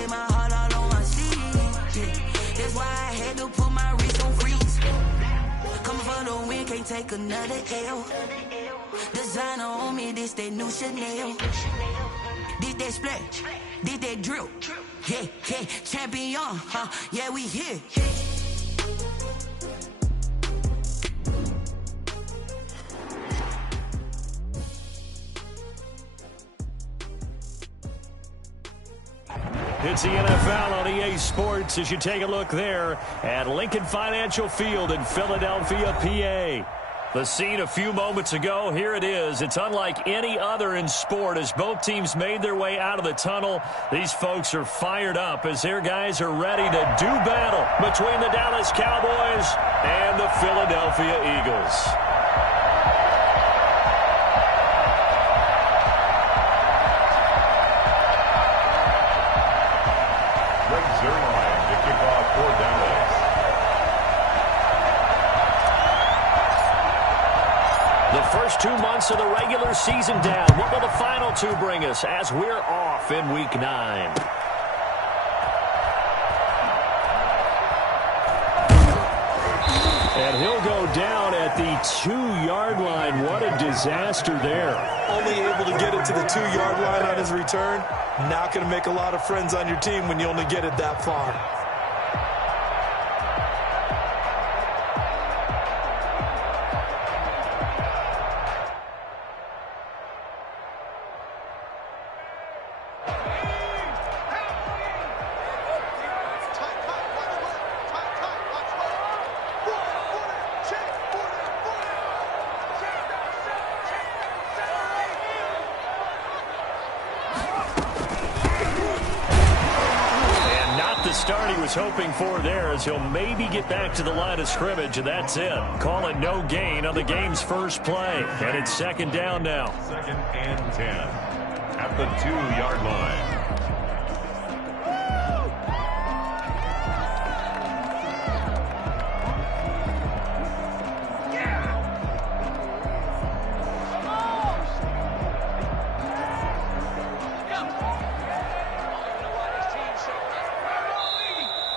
wear my heart all on my sleeve. Yeah. That's why I had to put my wrist on freeze. Coming for the win, can't take another L. Designer on me, this that new Chanel. This that splash, this that drip. Yeah, yeah, champion, huh? Yeah, we here. It's the NFL on EA Sports as you take a look there at Lincoln Financial Field in Philadelphia, PA. The scene a few moments ago, here it is. It's unlike any other in sport as both teams made their way out of the tunnel. These folks are fired up as their guys are ready to do battle between the Dallas Cowboys and the Philadelphia Eagles. The first 2 months of the regular season down. What will the final two bring us as we're off in Week 9? And he'll go down at the 2-yard line. What a disaster there. Only able to get it to the 2-yard line on his return. Not going to make a lot of friends on your team when you only get it that far. Start he was hoping for there as he'll maybe get back to the line of scrimmage, and that's it. Call it no gain on the game's first play, and it's second down now. 2nd and 10 at the 2-yard line.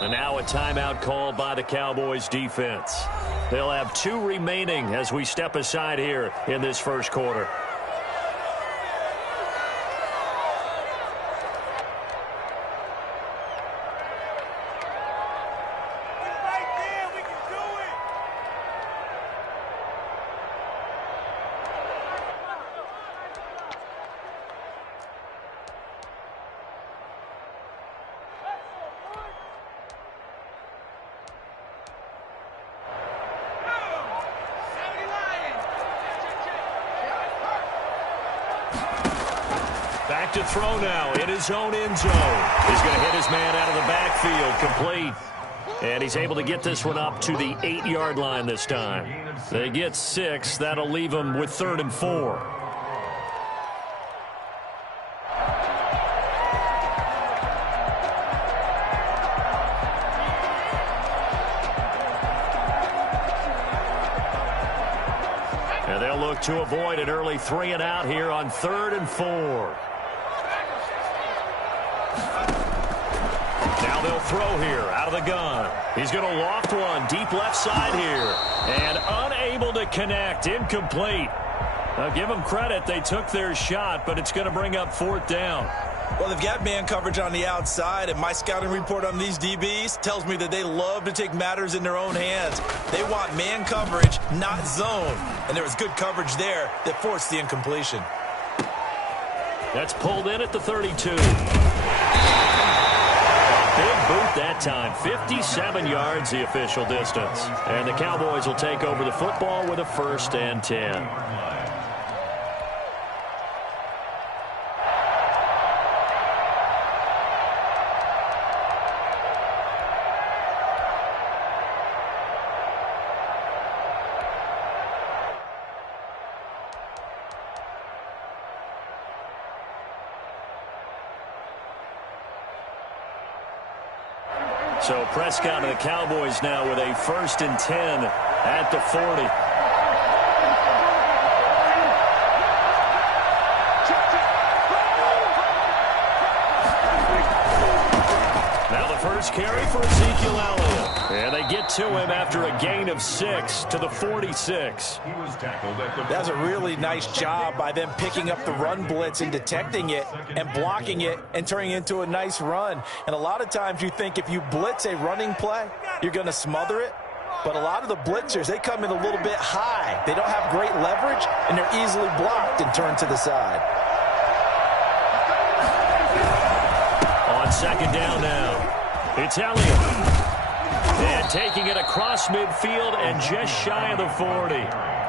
And now a timeout called by the Cowboys defense. They'll have 2 remaining as we step aside here in this first quarter. Back to throw now in his own end zone. He's going to hit his man out of the backfield, complete. And he's able to get this one up to the 8-yard line this time. They get 6. That'll leave them with 3rd and 4. And they'll look to avoid an early 3 and out here on 3rd and 4. Now they'll throw here out of the gun. He's going to loft one deep left side here. And unable to connect. Incomplete. Now give them credit. They took their shot, but it's going to bring up 4th down. Well, they've got man coverage on the outside, and my scouting report on these DBs tells me that they love to take matters in their own hands. They want man coverage, not zone. And there was good coverage there that forced the incompletion. That's pulled in at the 32. Big boot that time. 57 yards the official distance. And the Cowboys will take over the football with a 1st and 10. So Prescott and the Cowboys now with a 1st and 10 at the 40. first carry for Ezekiel Elliott. And they get to him after a gain of 6 to the 46. He was tackled at the That's a really nice job by them picking up the run blitz and detecting it and blocking it and turning it into a nice run. And a lot of times you think if you blitz a running play, you're going to smother it. But a lot of the blitzers, they come in a little bit high. They don't have great leverage, and they're easily blocked and turned to the side. On second down now, it's Elliott. And taking it across midfield and just shy of the 40.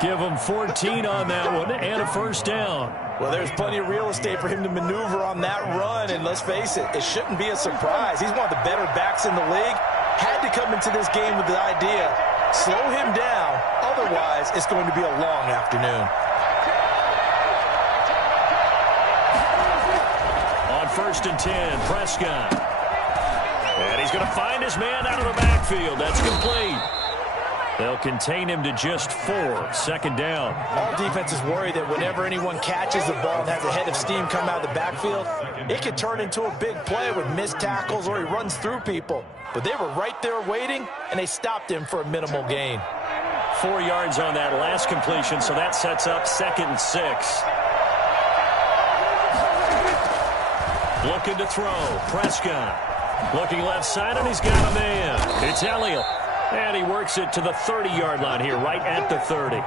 Give him 14 on that one and a first down. Well, there's plenty of real estate for him to maneuver on that run, and let's face it, it shouldn't be a surprise. He's one of the better backs in the league. Had to come into this game with the idea, slow him down, otherwise it's going to be a long afternoon. On first and 10, Prescott. And he's going to find his man out of the backfield. That's complete. They'll contain him to just 4. Second down. All defenses worry that whenever anyone catches the ball and has a head of steam come out of the backfield, it could turn into a big play with missed tackles or he runs through people. But they were right there waiting, and they stopped him for a minimal gain. 4 yards on that last completion, so that sets up 2nd and 6. Looking to throw. Prescott. Looking left side, and he's got a man. It's Elliott. And he works it to the 30-yard line here, right at the 30.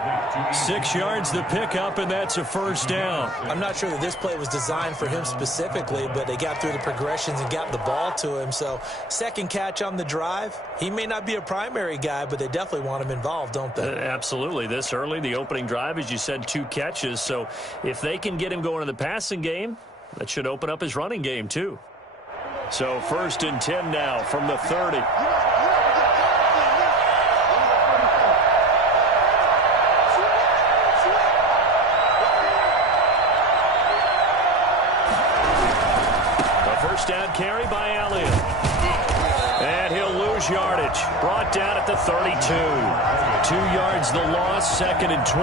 6 yards to pick up, and that's a first down. I'm not sure that this play was designed for him specifically, but they got through the progressions and got the ball to him. So second catch on the drive. He may not be a primary guy, but they definitely want him involved, don't they? Absolutely. This early, the opening drive, as you said, 2 catches. So if they can get him going in the passing game, that should open up his running game too. So first and 10 now from the 30. Down carry by Elliott. And he'll lose yardage. Brought down at the 32. 2 yards the loss, 2nd and 12.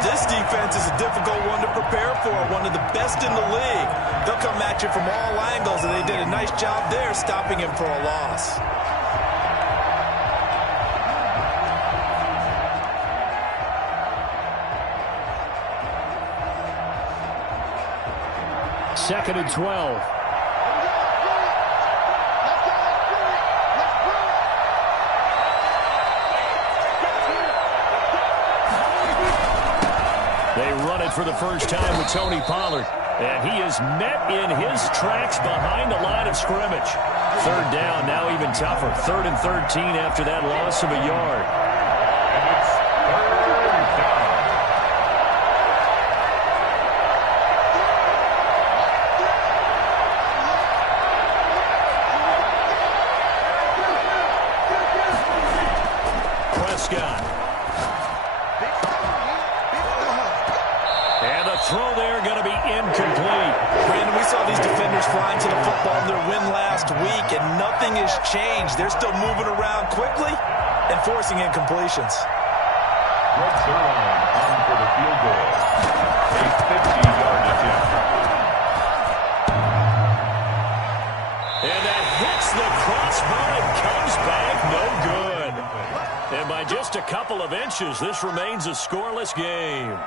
This defense is a difficult one to prepare for, one of the best in the league. They'll come at you from all angles, and they did a nice job there stopping him for a loss. Second and 12. They run it for the first time with Tony Pollard. And he is met in his tracks behind the line of scrimmage. Third down, now even tougher. 3rd and 13 after that loss of a yard. And it's 3rd down. Prescott. And the throw there going to be incomplete. Brandon, we saw these defenders flying to the football in their win last week, and nothing has changed. They're still moving around quickly and forcing incompletions. Crumz on for the field goal. A 50-yard attempt. And that hits the crossbar and comes back no good. And by just a couple of inches, this remains a scoreless game.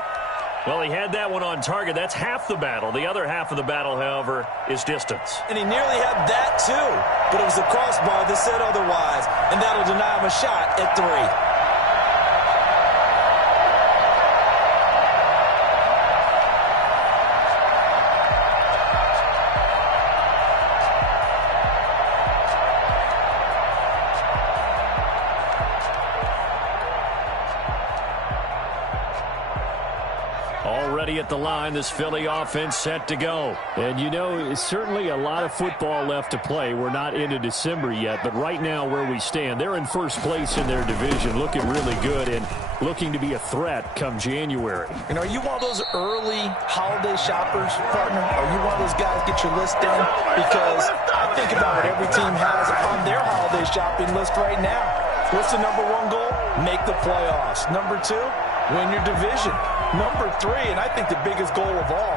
Well, he had that one on target. That's half the battle. The other half of the battle, however, is distance. And he nearly had that, too. But it was the crossbar that said otherwise, and that'll deny him a shot at 3. Already at the line, this Philly offense set to go. And, you know, it's certainly a lot of football left to play. We're not into December yet, but right now where we stand, they're in first place in their division, looking really good and looking to be a threat come January. You know, are you one of those early holiday shoppers, partner? Are you one of those guys get your list done? Because I think about what every team has on their holiday shopping list right now. What's the number 1 goal? Make the playoffs. Number 2, win your division. Number 3, and I think the biggest goal of all,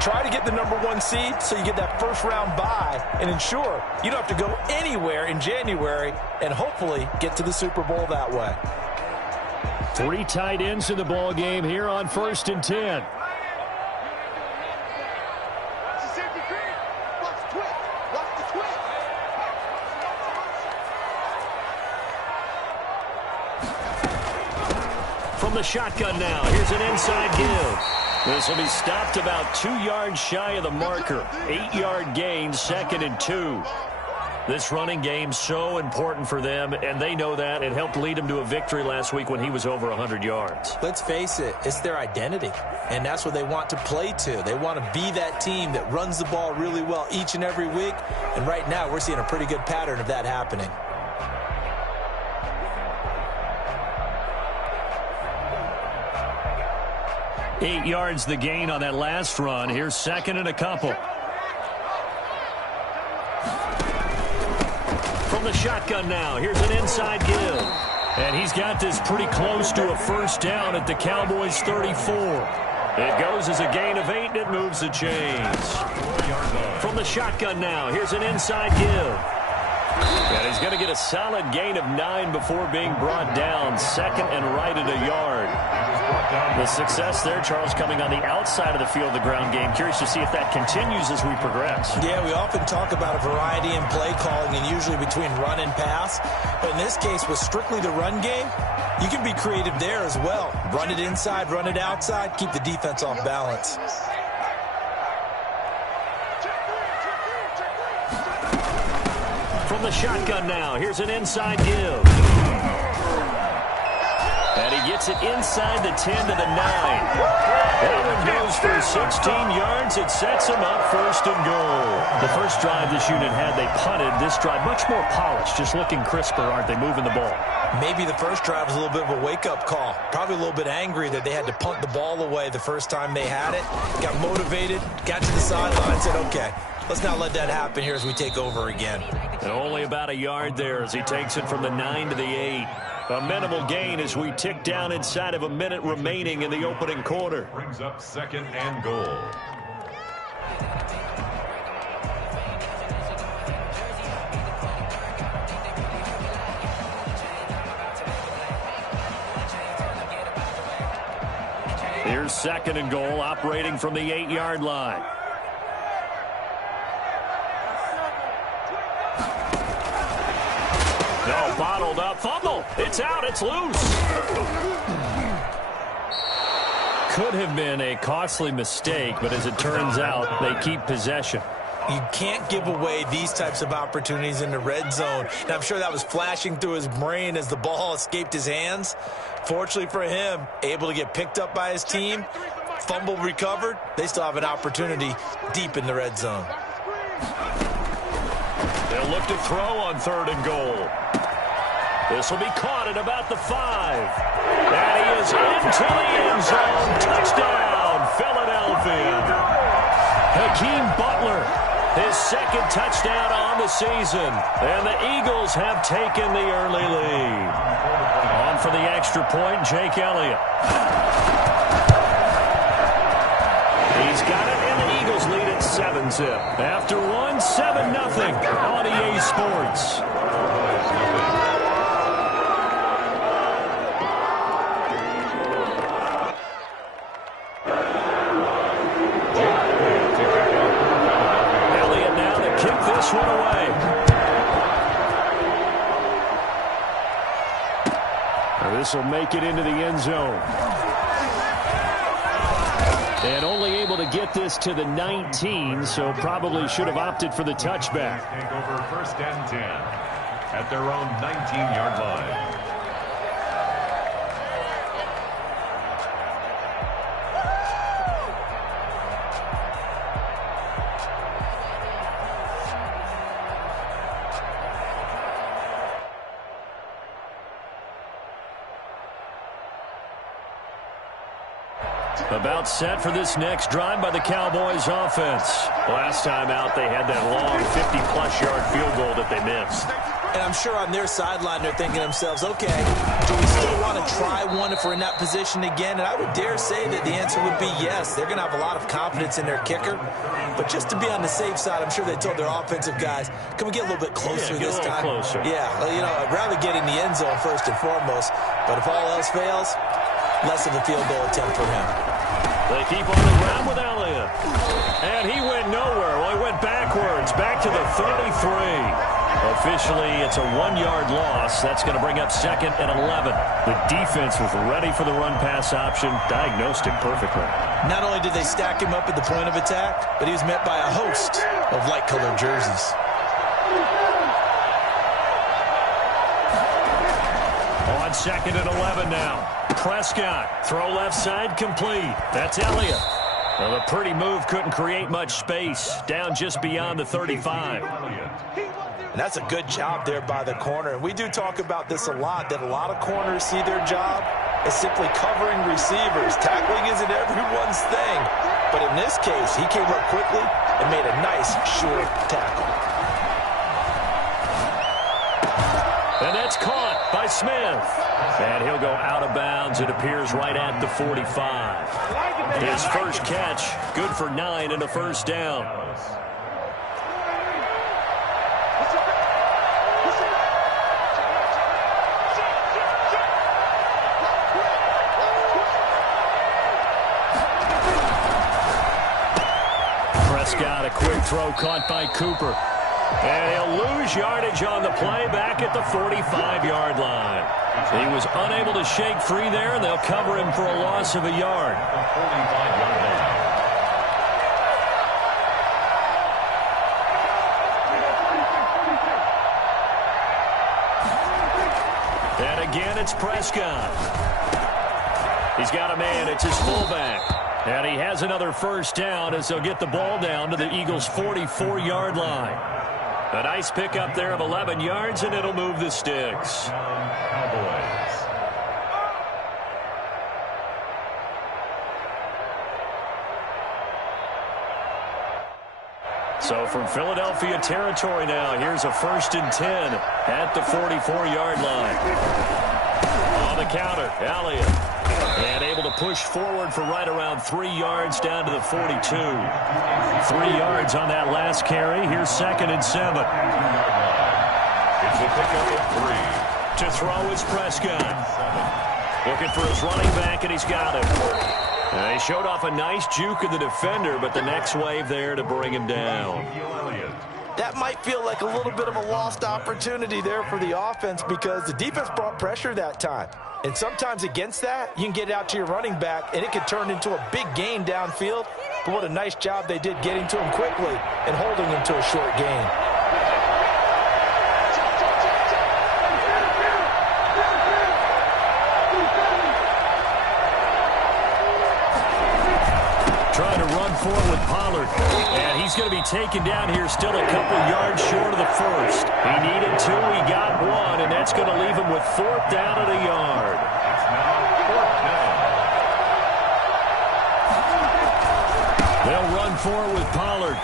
Try to get the #1 seed so you get that first-round bye and ensure you don't have to go anywhere in January and hopefully get to the Super Bowl that way. 3 tight ends in the ball game here on 1st and 10. From the shotgun now, here's an inside give. This will be stopped about 2 yards shy of the marker. 8-yard gain, 2nd and 2. This running game so important for them, and they know that. It helped lead them to a victory last week when he was over 100 yards. Let's face it, it's their identity, and that's what they want to play to. They want to be that team that runs the ball really well each and every week, and right now we're seeing a pretty good pattern of that happening. Eight yards the gain on that last run. Here's 2nd and a couple. From the shotgun now, here's an inside give. And he's got this pretty close to a first down at the Cowboys' 34. It goes as a gain of 8, and it moves the chains. From the shotgun now, here's an inside give. And he's going to get a solid gain of 9 before being brought down. 2nd and right at a yard. The success there, Charles, coming on the outside of the field, the ground game. Curious to see if that continues as we progress. Yeah, we often talk about a variety in play calling and usually between run and pass. But in this case, with strictly the run game, you can be creative there as well. Run it inside, run it outside, keep the defense off balance. From the shotgun now, here's an inside give. And he gets it inside the 10 to the 9. That one goes for 16 yards. It sets him up 1st and goal. The first drive this unit had, they punted. This drive, much more polished, just looking crisper, aren't they, moving the ball? Maybe the first drive was a little bit of a wake-up call. Probably a little bit angry that they had to punt the ball away the first time they had it. Got motivated, got to the sideline, said, okay, let's not let that happen here as we take over again. And only about a yard there as he takes it from the 9 to the 8. A minimal gain as we tick down inside of a minute remaining in the opening quarter. Brings up 2nd and goal. Here's 2nd and goal, operating from the 8-yard line. No, bottled up, fumble. It's out, it's loose. Could have been a costly mistake, but as it turns out, they keep possession. You can't give away these types of opportunities in the red zone. And I'm sure that was flashing through his brain as the ball escaped his hands. Fortunately for him, able to get picked up by his team, fumble recovered. They still have an opportunity deep in the red zone. They'll look to throw on 3rd and goal. This will be caught at about the 5. And he is into the end zone. Touchdown, Philadelphia. Hakeem Butler, his 2nd touchdown on the season. And the Eagles have taken the early lead. On for the extra point, Jake Elliott. He's got it, and the Eagles lead at 7-zip. After one, 7-0 on EA Sports. Elliott now to kick this one away. This will make it into the end zone. And only able to get this to the 19, so probably should have opted for the touchback. Take over 1st and 10 at their own 19-yard line. About set for this next drive by the Cowboys offense. Last time out, they had that long 50-plus yard field goal that they missed. And I'm sure on their sideline they're thinking to themselves, okay, do we still want to try one if we're in that position again? And I would dare say that the answer would be yes. They're going to have a lot of confidence in their kicker. But just to be on the safe side, I'm sure they told their offensive guys, can we get a little bit closer this time? Closer. Yeah, well, you know, I'd rather get in the end zone first and foremost. But if all else fails, less of a field goal attempt for him. They keep on the ground with Elliott. And he went nowhere. Well, he went backwards, back to the 33. Officially, it's a 1-yard loss. That's going to bring up 2nd and 11. The defense was ready for the run-pass option, diagnosed it perfectly. Not only did they stack him up at the point of attack, but he was met by a host of light-colored jerseys. On 2nd and 11 now. Prescott, throw left side, complete. That's Elliott. Well, the pretty move couldn't create much space. Down just beyond the 35. And that's a good job there by the corner. And we do talk about this a lot, that a lot of corners see their job as simply covering receivers. Tackling isn't everyone's thing. But in this case, he came up quickly and made a nice, short tackle. And that's caught by Smith. And he'll go out of bounds. It appears right at the 45. His first catch, good for 9 and a first down. Prescott, a quick throw caught by Cooper. And he'll lose yardage on the play back at the 45-yard line. He was unable to shake free there, and they'll cover him for a loss of a yard. And again, it's Prescott. He's got a man. It's his fullback. And he has another first down as they'll get the ball down to the Eagles' 44-yard line. A nice pickup there of 11 yards, and it'll move the sticks. Cowboys. So from Philadelphia territory now, here's a 1st and 10 at the 44-yard line. On the counter, Elliott. And able to push forward for right around 3 yards down to the 42. 3 yards on that last carry. Here's 2nd and 7. It's a pickup of 3. To throw is Prescott. Looking for his running back, and he's got him. He showed off a nice juke of the defender, but the next wave there to bring him down. That might feel like a little bit of a lost opportunity there for the offense because the defense brought pressure that time. And sometimes against that, you can get out to your running back, and it could turn into a big gain downfield. But what a nice job they did getting to him quickly and holding him to a short gain. Trying to run forward with Pollard. And he's going to be taken down here still a couple yards short of the first. He needed 2, he got 1, and that's going to leave him with 4th down at a yard. They'll run forward with Pollard.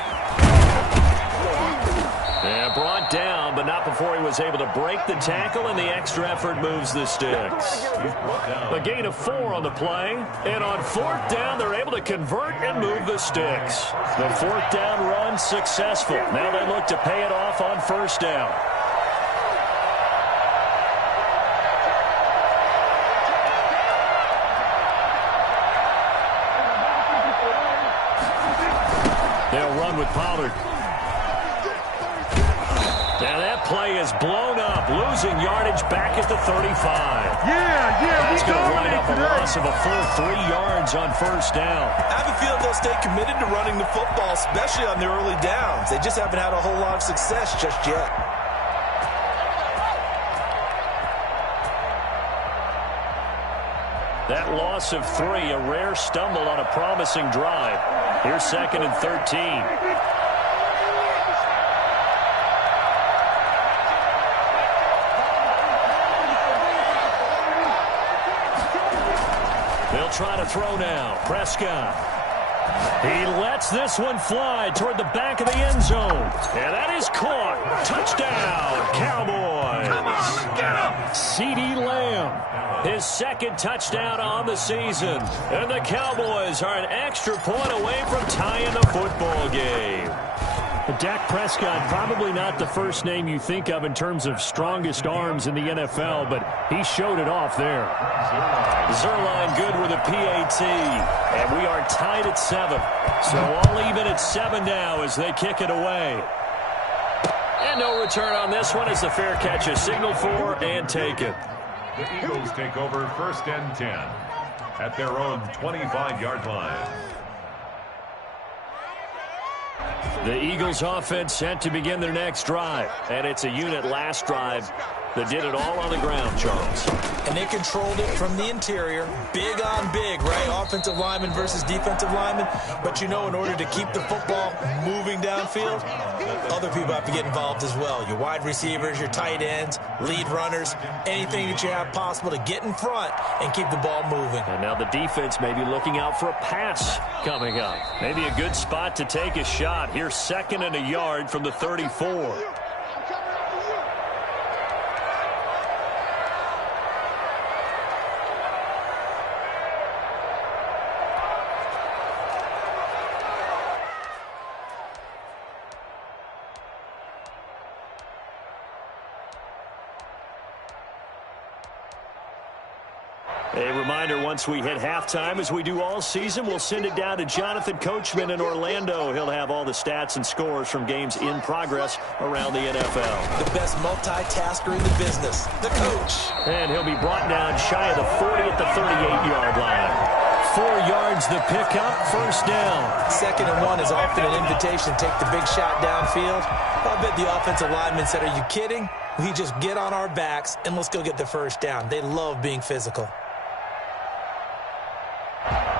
And brought down, but not before he was able to break the tackle, and the extra effort moves the sticks. A gain of 4 on the play, and on 4th down, they're able to convert and move the sticks. The 4th down run successful. Now they look to pay it off on 1st down. They'll run with Pollard. Now that play is blown up, losing yardage back at the 35. That's going to wind up a loss of a full 3 yards on 1st down. I have a feeling they'll stay committed to running the football, especially on their early downs. They just haven't had a whole lot of success just yet. That loss of 3, a rare stumble on a promising drive. Here's 2nd and 13. They'll try to throw now. Prescott. He lets this one fly toward the back of the end zone. And that is caught. Touchdown, Cowboys. CeeDee Lamb. His second touchdown on the season. And the Cowboys are an extra point away from tying the football game. Dak Prescott, probably not the first name you think of in terms of strongest arms in the NFL, but he showed it off there. Zerline good with a PAT, and we are tied at 7. So all even at 7 now as they kick it away. And no return on this one as the fair catch is signaled for and taken. The Eagles take over 1st and 10 at their own 25-yard line. The Eagles offense set to begin their next drive. And it's a unit last drive that did it all on the ground, Charles. And they controlled it from the interior. Big on big, right? Offensive lineman versus defensive lineman. But you know, in order to keep the football moving downfield, other people have to get involved as well. Your wide receivers, your tight ends, lead runners, anything that you have possible to get in front and keep the ball moving. And now the defense may be looking out for a pass coming up. Maybe a good spot to take a shot. Here's 2nd and a yard from the 34. A reminder, once we hit halftime, as we do all season, we'll send it down to Jonathan Coachman in Orlando. He'll have all the stats and scores from games in progress around the NFL. The best multitasker in the business, the coach. And he'll be brought down shy of the 40 at the 38-yard line. 4 yards the pickup, 1st down. 2nd and 1 is often an invitation to take the big shot downfield. I bet the offensive lineman said, "Are you kidding? We just get on our backs and let's go get the 1st down." They love being physical.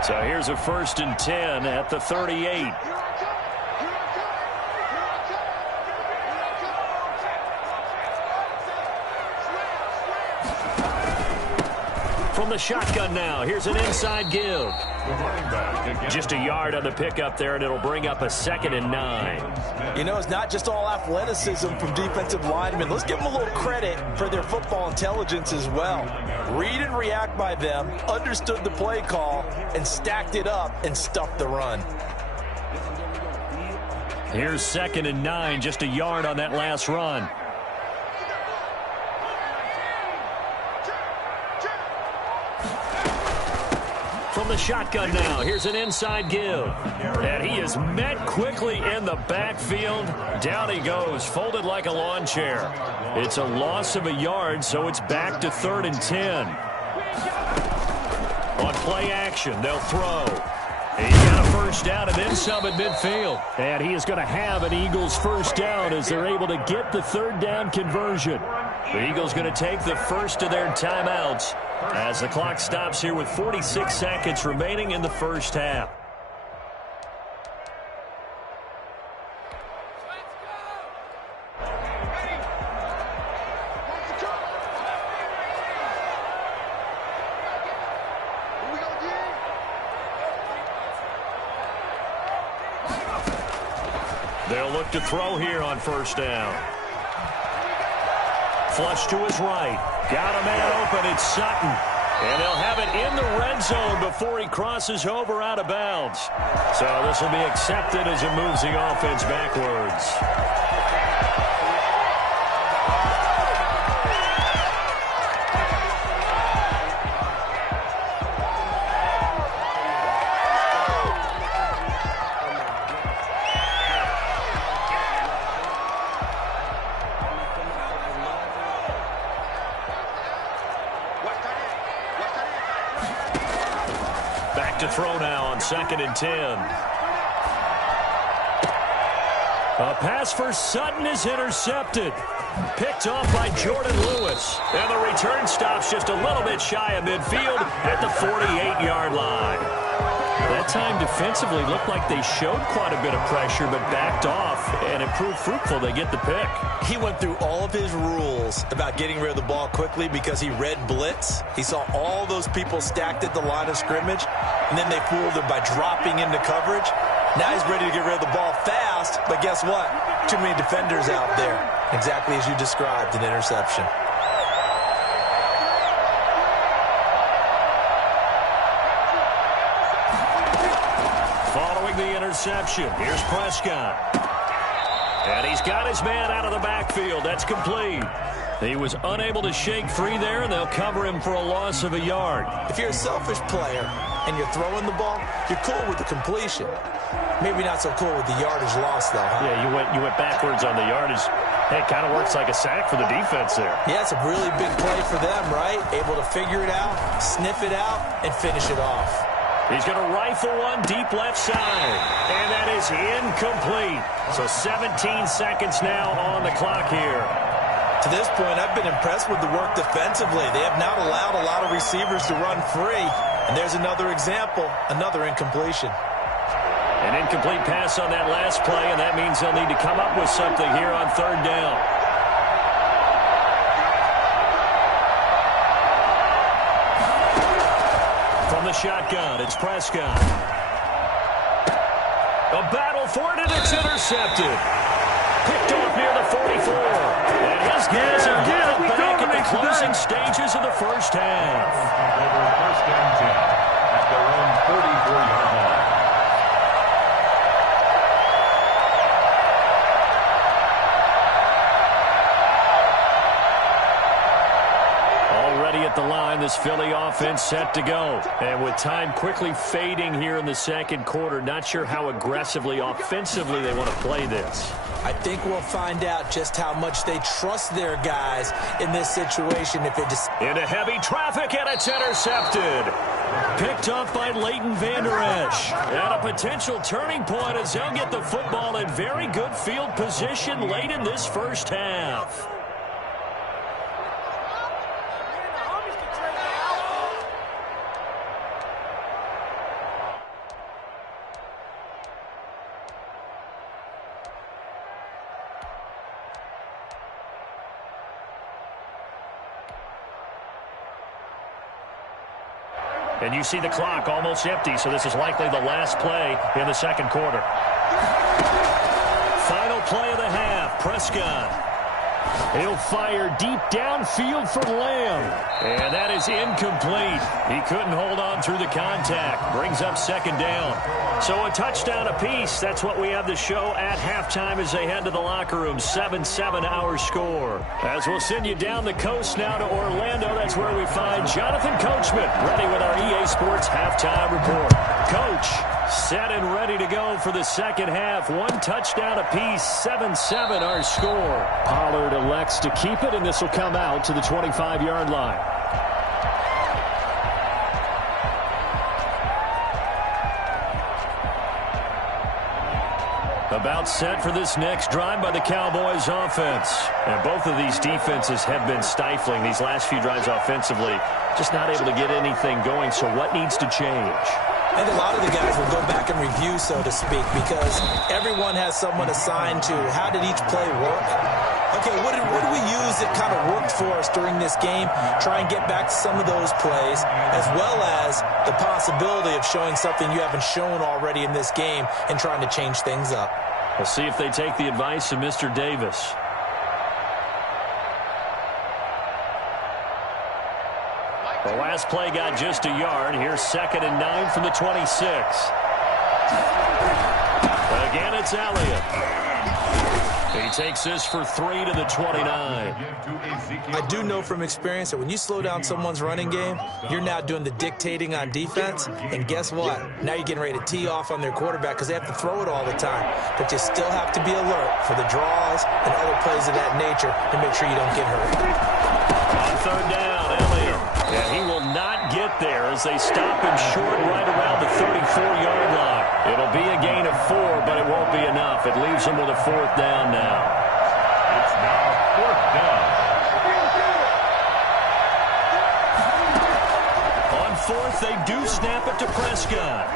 So here's a 1st and 10 at the 38. From the shotgun now, here's an inside give. Just a yard on the pickup there, and it'll bring up a 2nd and 9. You know, it's not just all athleticism from defensive linemen. Let's give them a little credit for their football intelligence as well. Read and react by them, understood the play call, and stacked it up and stuffed the run. Here's 2nd and 9, just a yard on that last run. From the shotgun now, here's an inside give. And he is met quickly in the backfield. Down he goes, folded like a lawn chair. It's a loss of a yard, so it's back to 3rd and 10. On play action, they'll throw. He got a 1st down and then some at midfield. And he is going to have an Eagles 1st down as they're able to get the 3rd down conversion. The Eagles going to take the first of their timeouts as the clock stops here with 46 seconds remaining in the 1st half. They'll look to throw here on 1st down. Flush to his right. Got a man open. It's Sutton. And they'll have it in the red zone before he crosses over out of bounds. So this will be accepted as it moves the offense backwards. To throw now on 2nd and 10. A pass for Sutton is intercepted. Picked off by Jordan Lewis. And the return stops just a little bit shy of midfield at the 48-yard line. That time defensively looked like they showed quite a bit of pressure but backed off, and it proved fruitful. They get the pick. He went through all of his rules about getting rid of the ball quickly because he read blitz. He saw all those people stacked at the line of scrimmage, and then they fooled him by dropping into coverage. Now he's ready to get rid of the ball fast, but guess what? Too many defenders out there. Exactly as you described, an interception. interception. Here's Prescott. And he's got his man out of the backfield. That's complete. He was unable to shake free there, and they'll cover him for a loss of a yard. If you're a selfish player and you're throwing the ball, you're cool with the completion. Maybe not so cool with the yardage loss, though, huh? Yeah, you went backwards on the yardage. Hey, it kind of works like a sack for the defense there. Yeah, it's a really big play for them, right? Able to figure it out, sniff it out, and finish it off. He's going to rifle one deep left side. And that is incomplete. So 17 seconds now on the clock here. To this point, I've been impressed with the work defensively. They have not allowed a lot of receivers to run free. And there's another example, another incompletion. An incomplete pass on that last play, and that means they'll need to come up with something here on third down. From the shotgun, it's Prescott. A battle for it, and it's intercepted. Picked off near the 44. And his guys are getting back at the closing stages of the first half. Over first and 10 at their own 44-yard line. Already at the line, this Philly offense set to go. And with time quickly fading here in the second quarter, not sure how aggressively, offensively they want to play this. I think we'll find out just how much they trust their guys in this situation. If it just into heavy traffic, and it's intercepted. Picked up by Leighton Vander Esch. And a potential turning point as they'll get the football in very good field position late in this first half. And you see the clock almost empty, so this is likely the last play in the second quarter. Final play of the half, Prescott. He'll fire deep downfield for Lamb. And that is incomplete. He couldn't hold on through the contact. Brings up second down. So a touchdown apiece. That's what we have to show at halftime as they head to the locker room. 7-7 our score. As we'll send you down the coast now to Orlando. That's where we find Jonathan Coachman ready with our EA Sports halftime report. Coach, set and ready to go for the second half. One touchdown apiece. 7-7 our score. Pollard elects to keep it, and this will come out to the 25-yard line. About set for this next drive by the Cowboys offense. And both of these defenses have been stifling these last few drives offensively. Just not able to get anything going, so what needs to change? I think a lot of the guys will go back and review, so to speak, because everyone has someone assigned to how did each play work. Okay, what did we use that kind of worked for us during this game? Try and get back to some of those plays, as well as the possibility of showing something you haven't shown already in this game and trying to change things up. We'll see if they take the advice of Mr. Davis. The last play got just a yard. Here's 2nd and 9 from the 26. Again, it's Elliott. He takes this for 3 to the 29. I do know from experience that when you slow down someone's running game, you're now doing the dictating on defense. And guess what? Now you're getting ready to tee off on their quarterback because they have to throw it all the time. But you still have to be alert for the draws and other plays of that nature to make sure you don't get hurt. On third down, Elliott. And he will not get there as they stop him short right around the 34-yard line. It'll be a gain of 4, but it won't be enough. It leaves him with a 4th down now. It's now 4th down. On 4th, they do snap it to Prescott.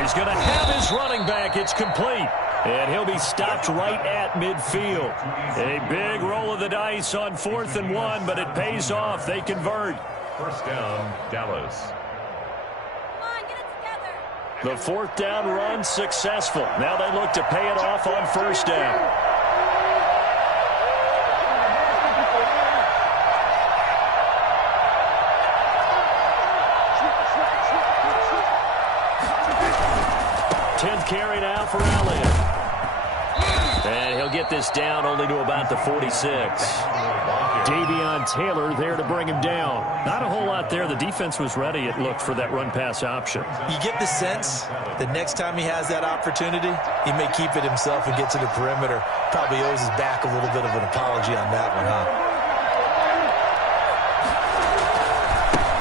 He's going to have his running back. It's complete. And he'll be stopped right at midfield. A big roll of the dice on 4th and 1, but it pays off. They convert. First down, Dallas. The 4th down run successful. Now they look to pay it off on first down. get this down only to about the 46. Davion Taylor there to bring him down. Not a whole lot there. The defense was ready, it looked, for that run-pass option. You get the sense that next time he has that opportunity, he may keep it himself and get to the perimeter. Probably owes his back a little bit of an apology on that one, huh?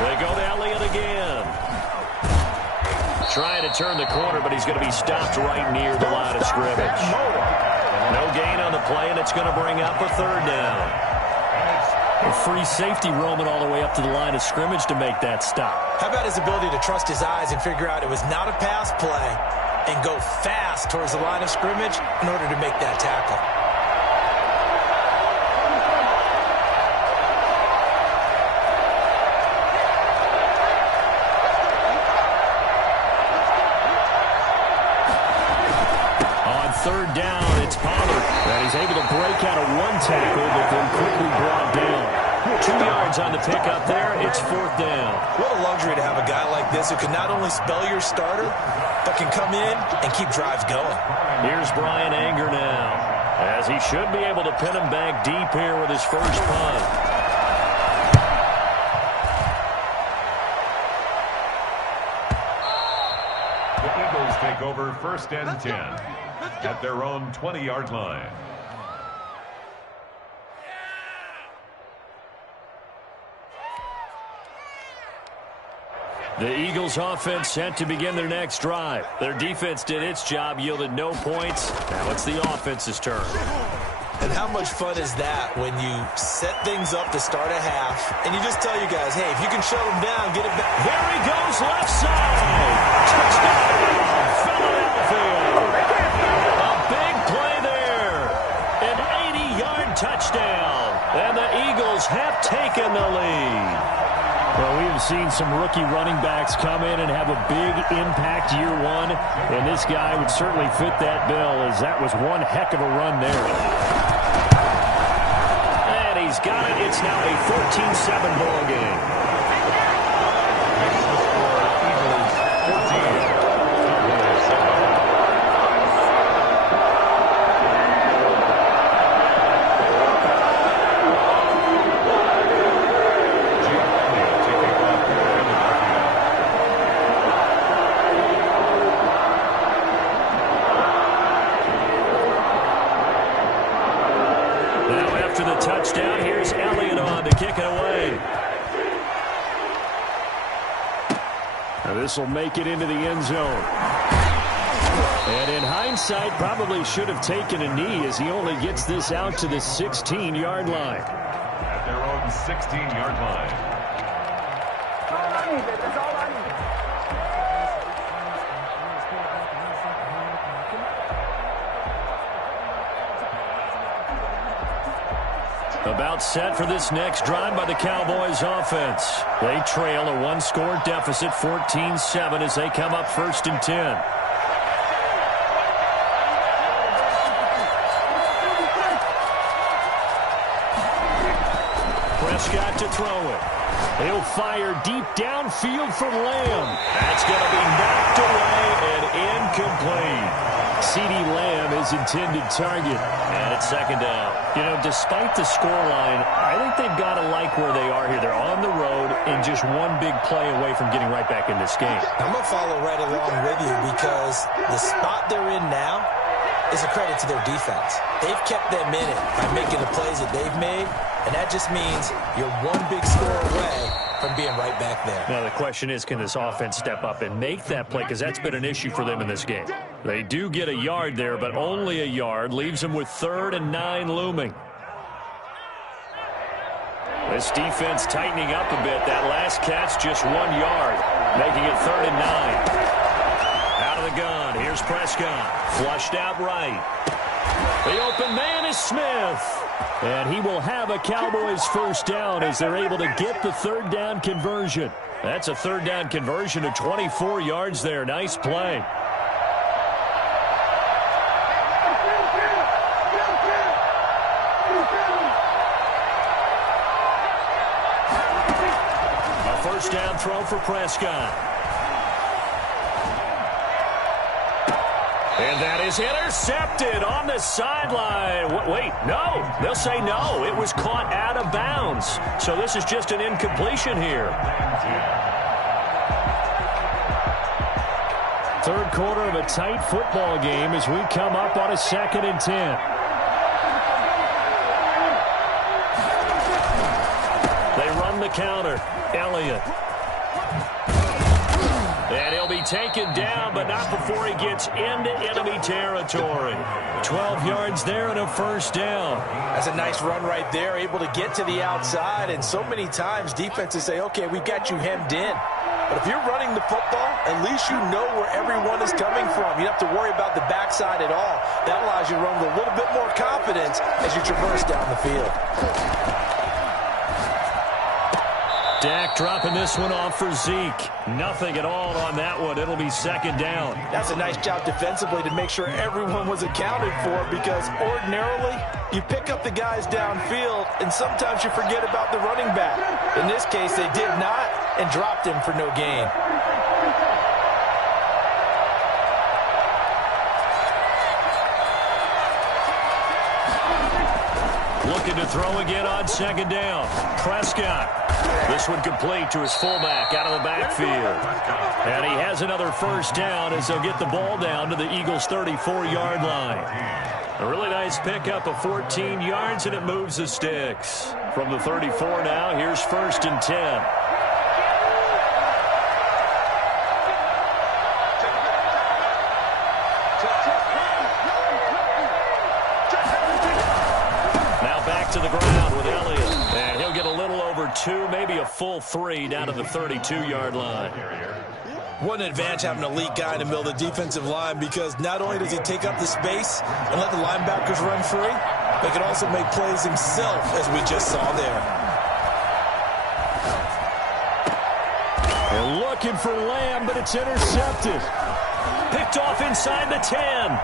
They go to Elliott again. Trying to turn the corner, but he's going to be stopped right near the line of scrimmage. No gain on the play, and it's going to bring up a third down. A free safety roaming all the way up to the line of scrimmage to make that stop. How about his ability to trust his eyes and figure out it was not a pass play and go fast towards the line of scrimmage in order to make that tackle? Third down, it's Pollard. And he's able to break out of one tackle, but then quickly brought down. 2 yards on the pickup there. It's fourth down. What a luxury to have a guy like this who can not only spell your starter, but can come in and keep drives going. Here's Brian Anger now, as he should be able to pin him back deep here with his first punt. The Eagles take over first and 10 at their own 20-yard line. The Eagles offense set to begin their next drive. Their defense did its job, yielded no points. Now it's the offense's turn. And how much fun is that when you set things up to start a half and you just tell you guys, hey, if you can shut them down, get it back. There he goes, left side. Touchdown, Philadelphia. A big play there. An 80-yard touchdown. And the Eagles have taken the lead. Well, we have seen some rookie running backs come in and have a big impact year one, and this guy would certainly fit that bill, as that was one heck of a run there. And he's got it. It's now a 14-7 ball game. Touchdown. Here's Elliott on to kick it away. Now this will make it into the end zone. And in hindsight, probably should have taken a knee, as he only gets this out to the 16-yard line. At their own 16-yard line. That's all I need. About set for this next drive by the Cowboys offense. They trail a one-score deficit, 14-7, as they come up first and 10. Prescott to throw it. He'll fire deep downfield from Lamb. That's going to be knocked away and incomplete. CeeDee Lamb is intended target. And it's second down. You know, despite the scoreline, I think they've got to like where they are here. They're on the road and just one big play away from getting right back in this game. I'm going to follow right along with you, because the spot they're in now is a credit to their defense. They've kept them in it by making the plays that they've made, and that just means you're one big score away from being right back there. Now the question is, can this offense step up and make that play? Because that's been an issue for them in this game. They do get a yard there, but only a yard. Leaves them with 3rd and 9 looming. This defense tightening up a bit. That last catch just 1 yard, making it 3rd and 9. Out of the gun. Here's Prescott. Flushed out right. The open man is Smith. And he will have a Cowboys first down as they're able to get the 3rd down conversion. That's a 3rd down conversion of 24 yards there. Nice play. A first down throw for Prescott. And that is intercepted on the sideline. Wait, no. They'll say no. It was caught out of bounds. So this is just an incompletion here. Third quarter of a tight football game as we come up on a 2nd and 10. They run the counter. Elliott. And he'll be taken down, but not before he gets into enemy territory. 12 yards there and a first down. That's a nice run right there, able to get to the outside. And so many times defenses say, okay, we got you hemmed in. But if you're running the football, at least you know where everyone is coming from. You don't have to worry about the backside at all. That allows you to run with a little bit more confidence as you traverse down the field. Dak dropping this one off for Zeke. Nothing at all on that one. It'll be 2nd down. That's a nice job defensively to make sure everyone was accounted for, because ordinarily you pick up the guys downfield and sometimes you forget about the running back. In this case, they did not and dropped him for no gain. Looking to throw again on 2nd down. Prescott. This one complete to his fullback out of the backfield. And he has another first down as they'll get the ball down to the Eagles' 34-yard line. A really nice pickup of 14 yards, and it moves the sticks. From the 34 now, here's 1st and 10. To the ground with Elliott. And he'll get a little over 2, maybe a full 3 down to the 32-yard line. What an advantage having an elite guy in the middle of the defensive line, because not only does he take up the space and let the linebackers run free, but he can also make plays himself, as we just saw there. They're looking for Lamb, but it's intercepted. Picked off inside the 10.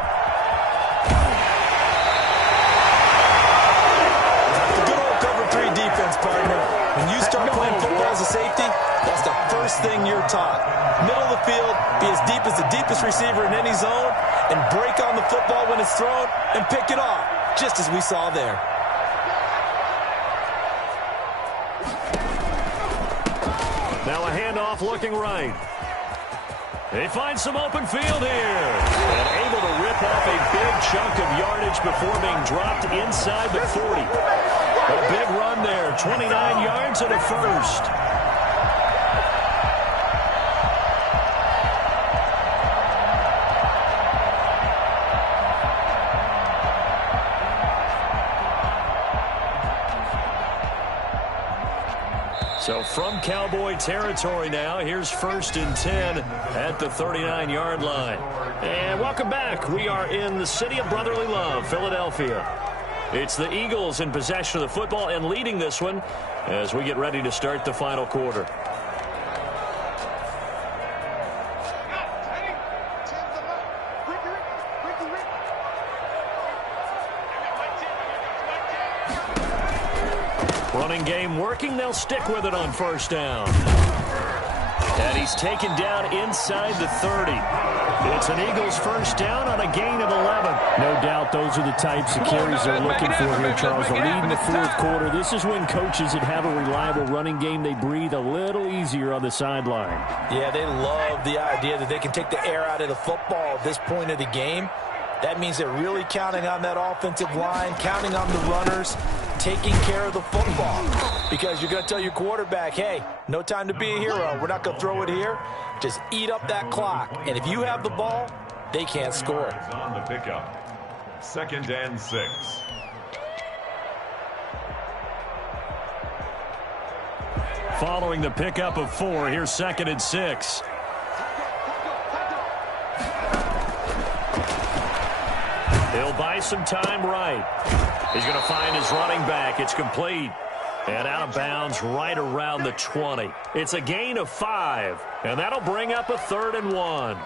Defense, partner. When you start playing football as a safety, that's the first thing you're taught. Middle of the field, be as deep as the deepest receiver in any zone, and break on the football when it's thrown and pick it off, just as we saw there. Now a handoff looking right. They find some open field here. And able to rip off a big chunk of yardage before being dropped inside the 40. A big run there, 29 yards and a first. So from Cowboy territory now, here's 1st and 10 at the 39-yard line. And welcome back. We are in the city of brotherly love, Philadelphia. It's the Eagles in possession of the football and leading this one as we get ready to start the final quarter. Running game working. They'll stick with it on 1st down. And he's taken down inside the 30. It's an Eagles first down on a gain of 11. No doubt those are the types of carries they're looking for here, Charles. They're leading the 4th quarter. This is when coaches that have a reliable running game, they breathe a little easier on the sideline. Yeah, they love the idea that they can take the air out of the football at this point of the game. That means they're really counting on that offensive line, counting on the runners, taking care of the football. Because you're going to tell your quarterback, hey, no time to be a hero. We're not going to throw it here. Just eat up that clock. And if you have the ball, they can't score. On the pickup. 2nd and 6. Following the pickup of 4, here's 2nd and 6. He'll buy some time right. He's going to find his running back. It's complete. And out of bounds right around the 20. It's a gain of 5. And that'll bring up a 3rd and 1.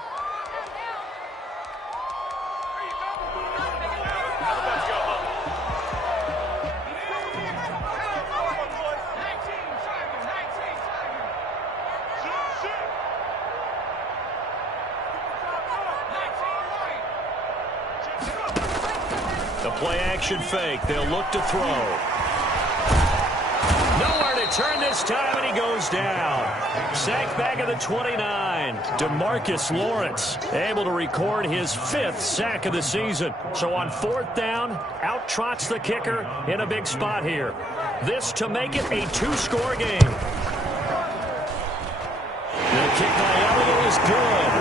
Play action fake. They'll look to throw. Nowhere to turn this time, and he goes down. Sacked back at the 29. DeMarcus Lawrence able to record his 5th sack of the season. So on 4th down, out trots the kicker in a big spot here. This to make it a 2-score game. The kick by Elliott is good.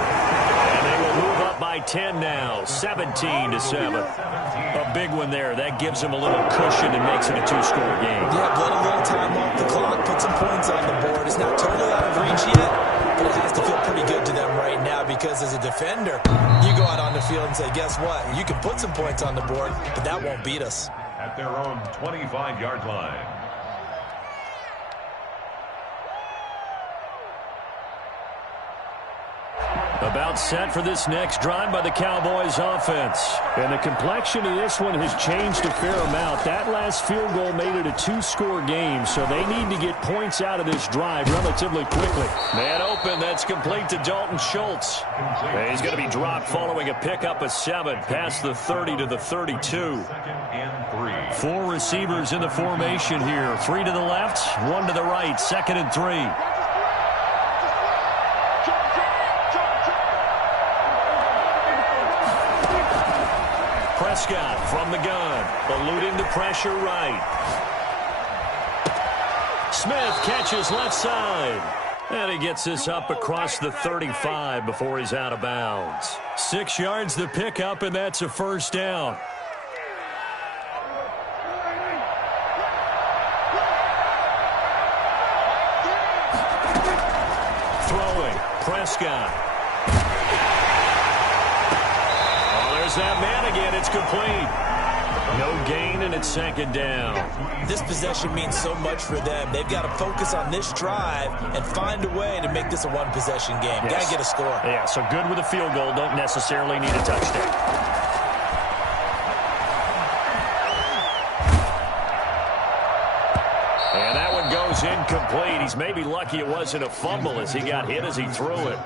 And they will move up by 10 now, 17-7. A big one there. That gives them a little cushion and makes it a 2-score game. Yeah, let a little time off the clock, put some points on the board. It's not totally out of reach yet, but it has to feel pretty good to them right now because as a defender, you go out on the field and say, guess what? You can put some points on the board, but that won't beat us. At their own 25-yard line. About set for this next drive by the Cowboys offense. And the complexion of this one has changed a fair amount. That last field goal made it a 2-score game, so they need to get points out of this drive relatively quickly. Man open, that's complete to Dalton Schultz. And he's going to be dropped following a pickup of 7 past the 30 to the 32. 4 receivers in the formation here. 3 to the left, 1 to the right, 2nd and 3. Prescott from the gun, eluding the pressure right. Smith catches left side. And he gets this up across the 35 before he's out of bounds. 6 yards the pickup, and that's a 1st down. Throwing, Prescott. That man again, it's complete. No gain, and it's 2nd down. This possession means so much for them. They've got to focus on this drive and find a way to make this a 1-possession game. Yes. Got to get a score. Yeah, so good with a field goal. Don't necessarily need a touchdown. And that one goes incomplete. He's maybe lucky it wasn't a fumble as he got hit as he threw it.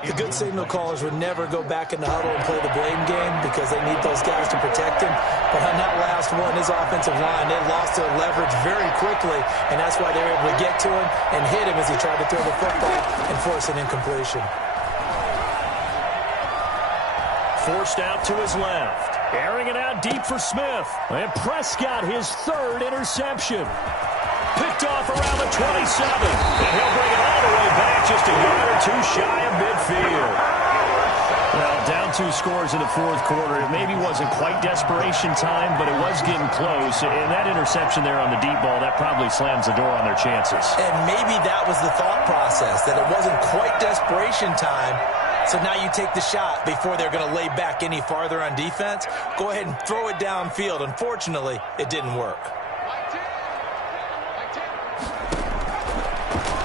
The good signal callers would never go back in the huddle and play the blame game because they need those guys to protect him. But on that last one, his offensive line, they lost their leverage very quickly, and that's why they were able to get to him and hit him as he tried to throw the football and force an incompletion. Forced out to his left. Airing it out deep for Smith. And Prescott, his 3rd interception. Picked off around the 27. And he'll bring it all the way back just a yard or 2 shy of midfield. Well, down 2 scores in the 4th quarter. It maybe wasn't quite desperation time, but it was getting close. And that interception there on the deep ball, that probably slams the door on their chances. And maybe that was the thought process, that it wasn't quite desperation time. So now you take the shot before they're going to lay back any farther on defense. Go ahead and throw it downfield. Unfortunately, it didn't work.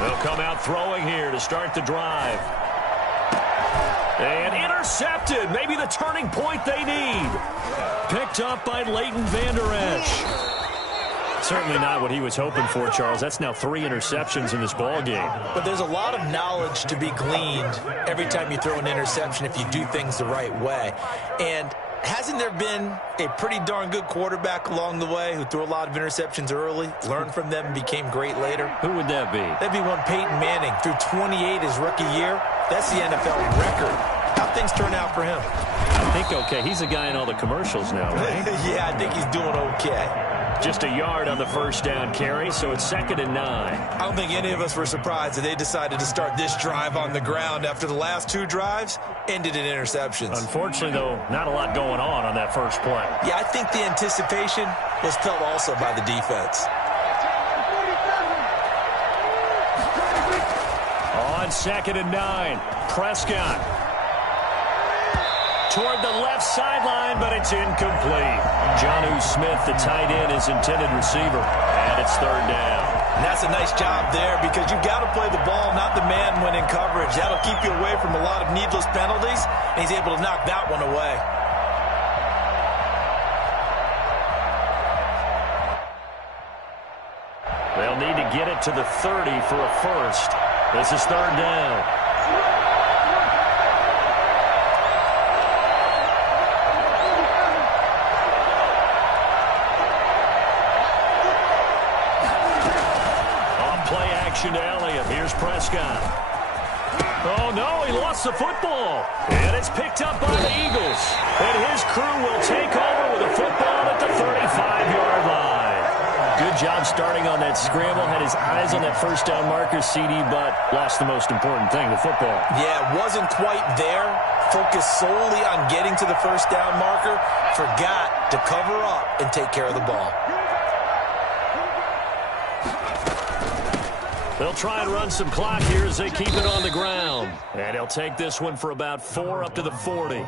They'll come out throwing here to start the drive. And intercepted. Maybe the turning point they need. Picked up by Leighton Vander Esch. Certainly not what he was hoping for, Charles. That's now 3 interceptions in this ball game. But there's a lot of knowledge to be gleaned every time you throw an interception if you do things the right way. And hasn't there been a pretty darn good quarterback along the way who threw a lot of interceptions early, learned from them, and became great later? Who would that be? That'd be one Peyton Manning. Threw 28 his rookie year. That's the NFL record. How'd things turn out for him? I think okay. He's a guy in all the commercials now, right? Yeah, I think he's doing okay. Just a yard on the 1st down carry, so it's 2nd and 9. I don't think any of us were surprised that they decided to start this drive on the ground after the last 2 drives ended in interceptions. Unfortunately, though, not a lot going on that first play. Yeah, I think the anticipation was felt also by the defense. On 2nd and 9, Prescott. Toward the left sideline, but it's incomplete. Jonnu Smith, the tight end, is intended receiver, and it's 3rd down. And that's a nice job there because you've got to play the ball, not the man when in coverage. That'll keep you away from a lot of needless penalties, and he's able to knock that one away. They'll need to get it to the 30 for a 1st. This is 3rd down. connection to Elliott. Here's Prescott. Oh, no, he lost the football. And it's picked up by the Eagles. And his crew will take over with a football at the 35-yard line. Good job starting on that scramble. Had his eyes on that first down marker, CD, but lost the most important thing, the football. Yeah, wasn't quite there. Focused solely on getting to the first down marker. Forgot to cover up and take care of the ball. They'll try and run some clock here as they keep it on the ground. And he'll take this one for about 4 up to the 40.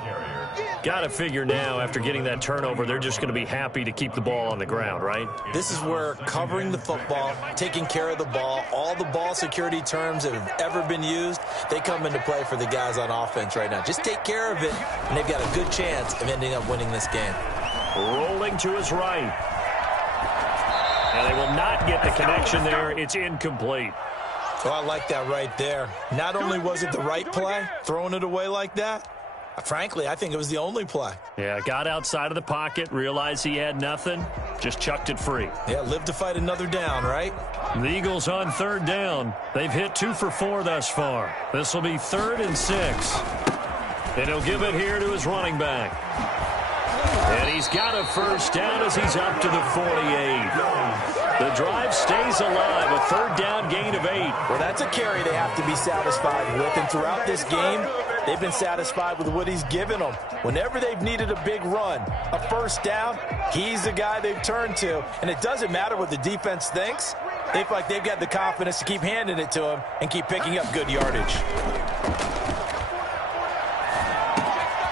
Got to figure now, after getting that turnover, they're just going to be happy to keep the ball on the ground, right? This is where covering the football, taking care of the ball, all the ball security terms that have ever been used, they come into play for the guys on offense right now. Just take care of it, and they've got a good chance of ending up winning this game. Rolling to his right. And they will not get the connection there. It's incomplete. Oh, I like that right there. Not only was it the right play, throwing it away like that, frankly, I think it was the only play. Yeah, got outside of the pocket, realized he had nothing, just chucked it free. Yeah, live to fight another down, right? The Eagles on 3rd down. They've hit 2 for 4 thus far. This will be 3rd and 6. And he'll give it here to his running back. And he's got a first down as he's up to the 48. The drive stays alive, a 3rd down gain of 8. Well, that's a carry they have to be satisfied with. And throughout this game, they've been satisfied with what he's given them. Whenever they've needed a big run, a first down, he's the guy they've turned to. And it doesn't matter what the defense thinks. They feel like they've got the confidence to keep handing it to him and keep picking up good yardage.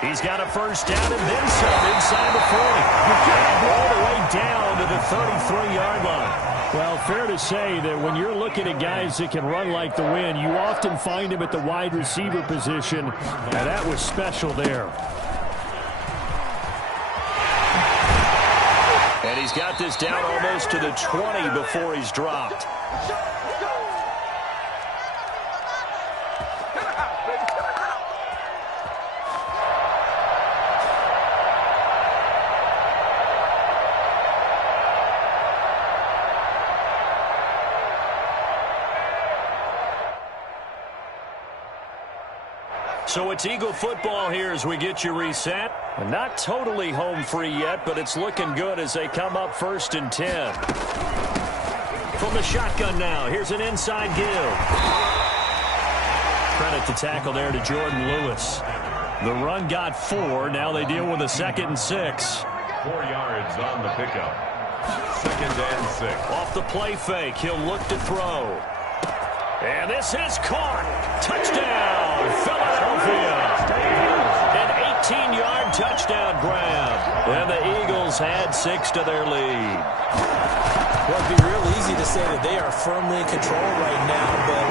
He's got a first down and then some inside the 40. All the way down to the 33-yard line. Well, fair to say that when you're looking at guys that can run like the wind, you often find him at the wide receiver position, and that was special there. And he's got this down almost to the 20 before he's dropped. So it's Eagle football here as we get you reset. Not totally home free yet, but it's looking good as they come up 1st and 10. From the shotgun now, here's an inside give. Credit the tackle there to Jordan Lewis. The run got 4. Now they deal with a 2nd and 6. 4 yards on the pickup. 2nd and 6. Off the play fake, he'll look to throw. And this is caught. Touchdown, Philadelphia. An 18-yard touchdown grab. And the Eagles add 6 to their lead. Well, it'd be real easy to say that they are firmly in control right now, but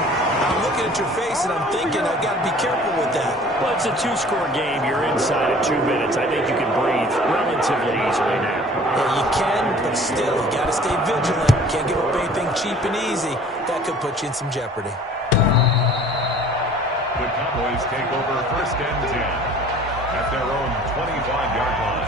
I'm looking at your face and I'm thinking I've got to be careful with that. Well, it's a 2-score game. You're inside at 2 minutes. I think you can breathe relatively easily now. Yeah, you can, but still, you got to stay vigilant. Can't give up anything cheap and easy. That could put you in some jeopardy. The Cowboys take over 1st and 10 at their own 25-yard line.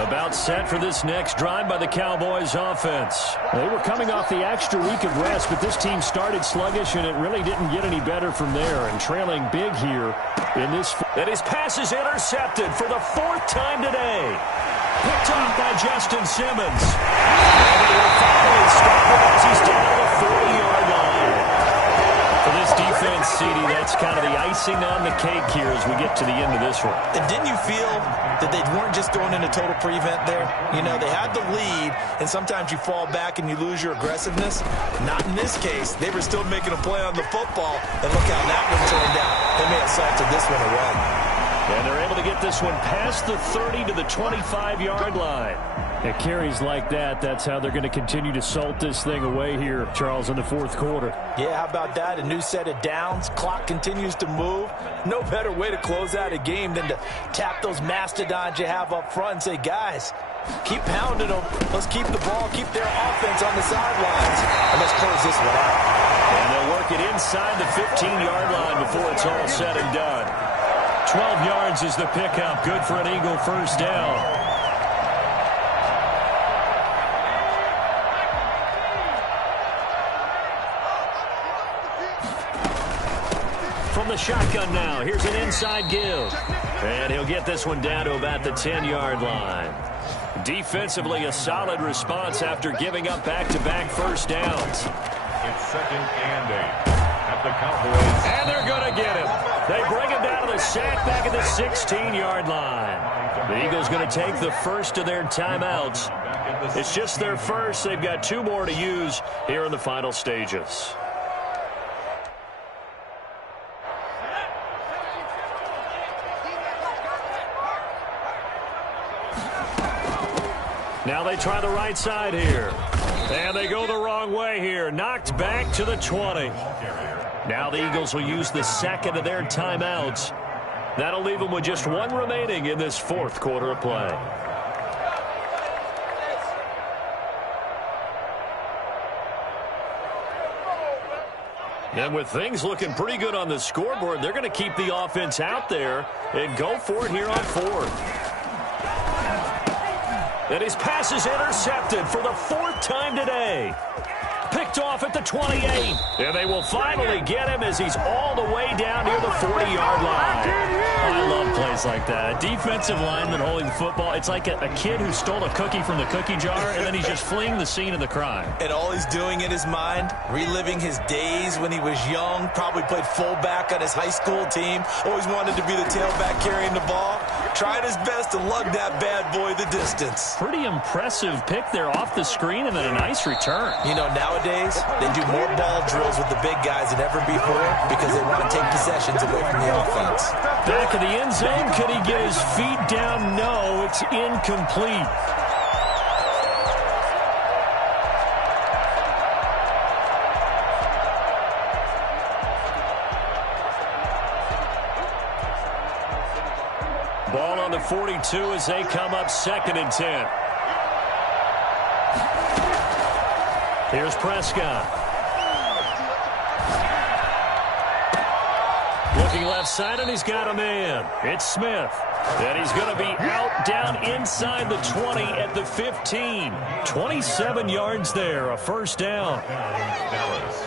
About set for this next drive by the Cowboys offense. They were coming off the extra week of rest, but this team started sluggish, and it really didn't get any better from there. And trailing big here in this. And his pass is intercepted for the 4th time today. Picked off by Justin Simmons. And he will finally stop him as he's down to the 40-yard line. For this defense, CD, that's kind of the icing on the cake here as we get to the end of this one. And didn't you feel that they weren't just going into total prevent there? You know, they had the lead, and sometimes you fall back and you lose your aggressiveness. Not in this case. They were still making a play on the football, and look how that one turned out. They may have salted this one away. And they're able to get this one past the 30 to the 25-yard line. It carries like that. That's how they're going to continue to salt this thing away here, Charles, in the 4th quarter. Yeah, how about that? A new set of downs. Clock continues to move. No better way to close out a game than to tap those mastodons you have up front and say, guys, keep pounding them. Let's keep the ball, keep their offense on the sidelines, and let's close this one out. And they'll work it inside the 15-yard line before it's all said and done. 12 yards is the pickup. Good for an Eagle first down. from the shotgun now. Here's an inside give. And he'll get this one down to about the 10-yard line. Defensively, a solid response after giving up back-to-back first downs. It's 2nd and 8 at the Cowboys. And they're going to get him. They bring him down to the sack back at the 16-yard line. The Eagles going to take the first of their timeouts. It's just their first. They've got 2 more to use here in the final stages. Now they try the right side here. And they go the wrong way here. Knocked back to the 20. Now the Eagles will use the second of their timeouts. That'll leave them with just 1 remaining in this 4th quarter of play. And with things looking pretty good on the scoreboard, they're going to keep the offense out there and go for it here on 4th. And his pass is intercepted for the 4th time today. Picked off at the 28. And they will finally get him as he's all the way down near the 40-yard line. I love plays like that. Defensive lineman holding the football. It's like a kid who stole a cookie from the cookie jar, and then he's just fleeing the scene of the crime. And all he's doing in his mind, reliving his days when he was young, probably played fullback on his high school team, always wanted to be the tailback carrying the ball, trying his best to lug that bad boy the distance. Pretty impressive pick there off the screen, and then a nice return. You know, nowadays, they do more ball drills with the big guys than ever before because they want to take possessions away from the offense. Back of the end zone, could he get his feet down? No, it's incomplete. Ball on the 42 as they come up 2nd and 10. Here's Prescott. Looking left side, and he's got a man. It's Smith. And he's going to be out down inside the 20 at the 15. 27 yards there, a first down. Dallas.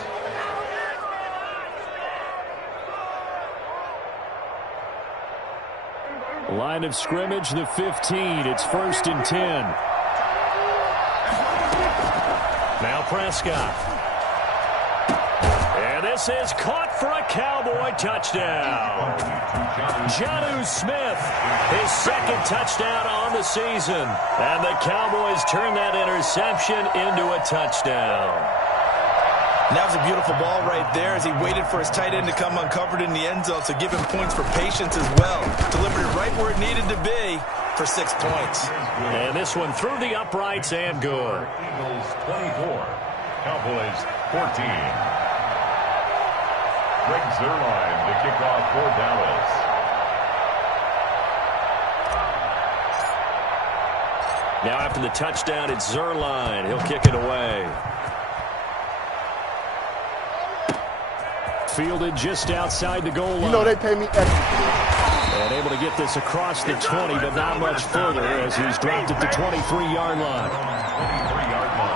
Line of scrimmage, the 15. It's 1st and 10. Now Prescott. And this is caught for a Cowboy touchdown. Jonnu Smith, his 2nd touchdown on the season. And the Cowboys turn that interception into a touchdown. And that was a beautiful ball right there as he waited for his tight end to come uncovered in the end zone, so give him points for patience as well. Delivered it right where it needed to be for 6 points. And this one through the uprights and good. Eagles 24, Cowboys 14. Greg Zuerlein to kick off for Dallas. Now after the touchdown, it's Zuerlein. He'll kick it away. Fielded just outside the goal line. You know they pay me extra. And able to get this across the 20, but not much further as he's dropped at the 23-yard line. 23-yard line.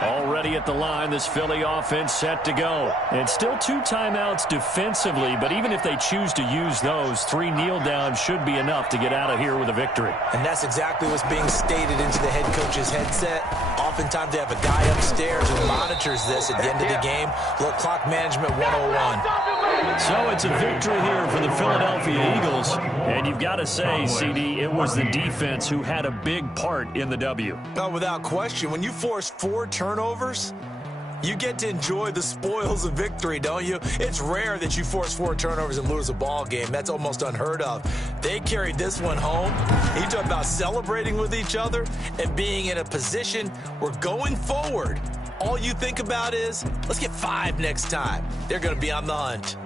Already at the line, this Philly offense set to go. And still 2 timeouts defensively, but even if they choose to use those, 3 kneel downs should be enough to get out of here with a victory. And that's exactly what's being stated into the head coach's headset. Oftentimes they have a guy upstairs who monitors this at the end of the game. Little clock management 101. So it's a victory here for the Philadelphia Eagles. And you've got to say, CD, it was the defense who had a big part in the W. No, without question. When you force 4 turnovers, you get to enjoy the spoils of victory, don't you? It's rare that you force 4 turnovers and lose a ball game. That's almost unheard of. They carried this one home. You talk about celebrating with each other and being in a position where going forward, all you think about is, let's get 5 next time. They're going to be on the hunt.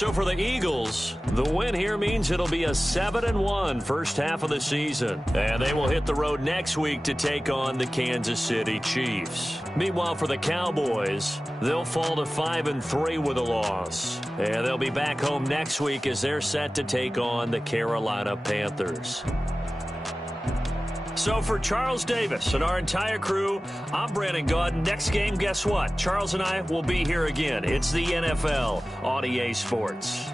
So for the Eagles, the win here means it'll be a 7-1 first half of the season. And they will hit the road next week to take on the Kansas City Chiefs. Meanwhile, for the Cowboys, they'll fall to 5-3 with a loss. And they'll be back home next week as they're set to take on the Carolina Panthers. So for Charles Davis and our entire crew, I'm Brandon Gaudin. Next game, guess what? Charles and I will be here again. It's the NFL on EA Sports.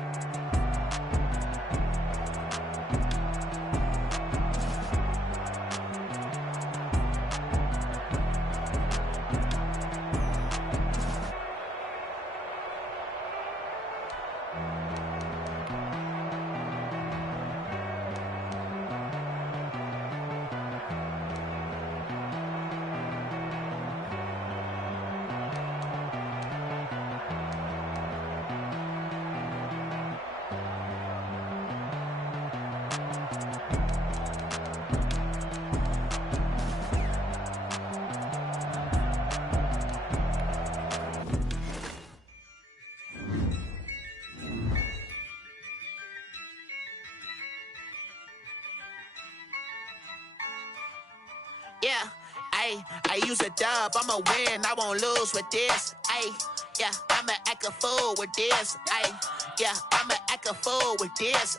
Yeah, I use a dub, I'ma win, I won't lose with this. Yeah, I'ma act a fool with this. Yeah, I'ma act a fool with this.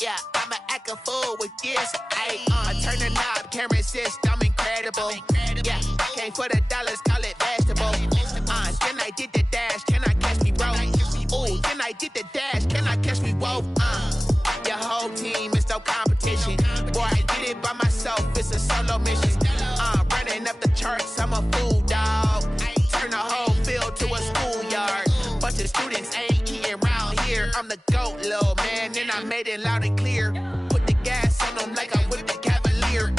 Yeah, I'ma act a fool with this. I turn the knob, can't resist, I'm incredible. Yeah, came for the dollars, call it vegetable. Then I did the dash, can I catch me, bro? Ooh, then I did the dash, can I catch me, whoa? Your whole team is no competition. Boy, I did it by myself, it's a solo mission. Running up the charts, I'm a fool, dog. Turn the whole field to a schoolyard. Bunch of students ain't eating round here. I'm the GOAT, little man, and I made it loud and clear. Put the gas on them like I'm with the Cavalier.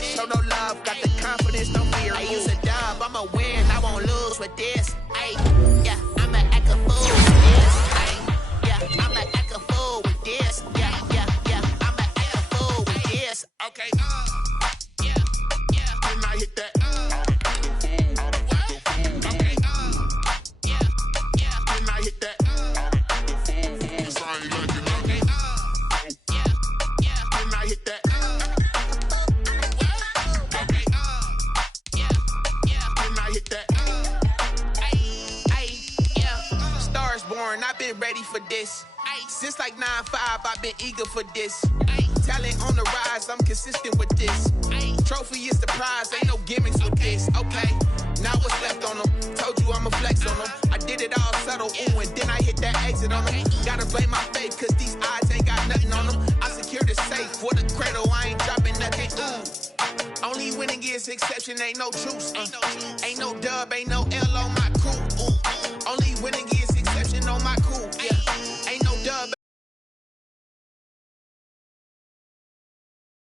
Show no love, got the confidence, no fear. I use a dub, I'ma win, I won't lose with this. Yeah, I'ma act a fool with this. Yeah, I'ma act a fool with this. Yeah, I'ma act a fool with this. Okay, yeah, when I hit that. I've been ready for this. Since like 9-5, I've been eager for this. Talent on the rise, I'm consistent with this. Trophy is the prize, ain't no gimmicks with this. Okay, now what's left on them? Told you I'ma flex on them. I did it all subtle, ooh, and then I hit that exit on them. Gotta blame my faith, cause these odds ain't got nothing on them. I secured the safe with a cradle, I ain't dropping nothing, ooh. Only winning is exception, ain't no truce. Ain't no dub, ain't no L on my crew.